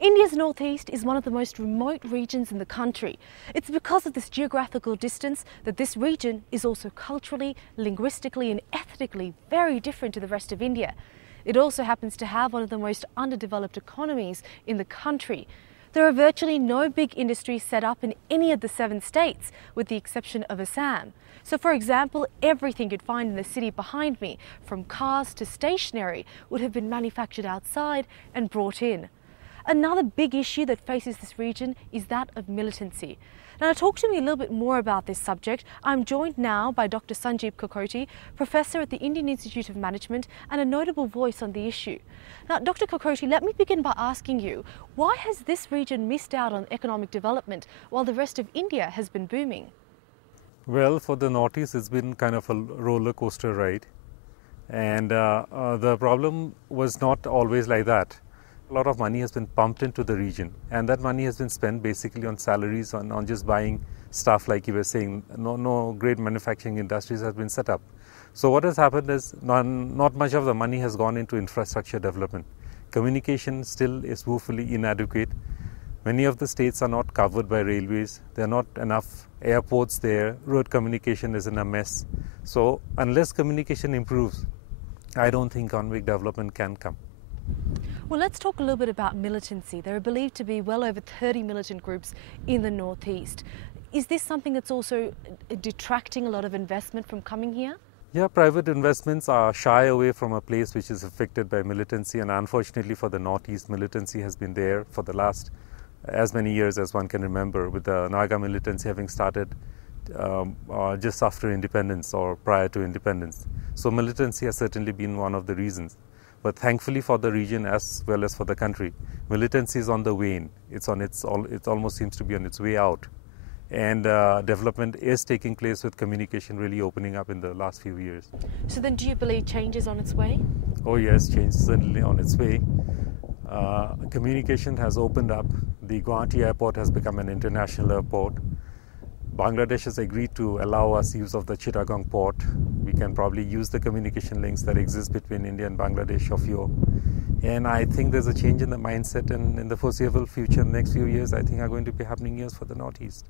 India's northeast is one of the most remote regions in the country. It's because of this geographical distance that this region is also culturally, linguistically and ethnically very different to the rest of India. It also happens to have one of the most underdeveloped economies in the country. There are virtually no big industries set up in any of the 7 states, with the exception of Assam. So for example, everything you'd find in the city behind me, from cars to stationery, would have been manufactured outside and brought in. Another big issue that faces this region is that of militancy. Now, to talk to me a little bit more about this subject, I'm joined now by Dr. Sanjeeb Kakoty, Professor at the Indian Institute of Management and a notable voice on the issue. Now, Dr. Kakoty, let me begin by asking you, why has this region missed out on economic development while the rest of India has been booming? Well, for the Northeast, it's been kind of a roller coaster ride. And the problem was not always like that. A lot of money has been pumped into the region, and that money has been spent basically on salaries, on just buying stuff, like you were saying. No great manufacturing industries have been set up. So what has happened is not much of the money has gone into infrastructure development. Communication still is woefully inadequate. Many of the states are not covered by railways. There are not enough airports there. Road communication is in a mess. So unless communication improves, I don't think economic development can come. Well, let's talk a little bit about militancy. There are believed to be well over 30 militant groups in the northeast. Is this something that's also detracting a lot of investment from coming here? Yeah, private investments are shy away from a place which is affected by militancy, and unfortunately for the northeast, militancy has been there for the last as many years as one can remember, with the Naga militancy having started just after independence or prior to independence. So militancy has certainly been one of the reasons. But thankfully for the region as well as for the country, militancy is on the wane. It almost seems to be on its way out. And development is taking place, with communication really opening up in the last few years. So then do you believe change is on its way? Oh yes, change is certainly on its way. Communication has opened up. The Guwahati airport has become an international airport. Bangladesh has agreed to allow us use of the Chittagong port. We can probably use the communication links that exist between India and Bangladesh of yore. And I think there's a change in the mindset, and in the foreseeable future, in the next few years, I think are going to be happening years for the Northeast.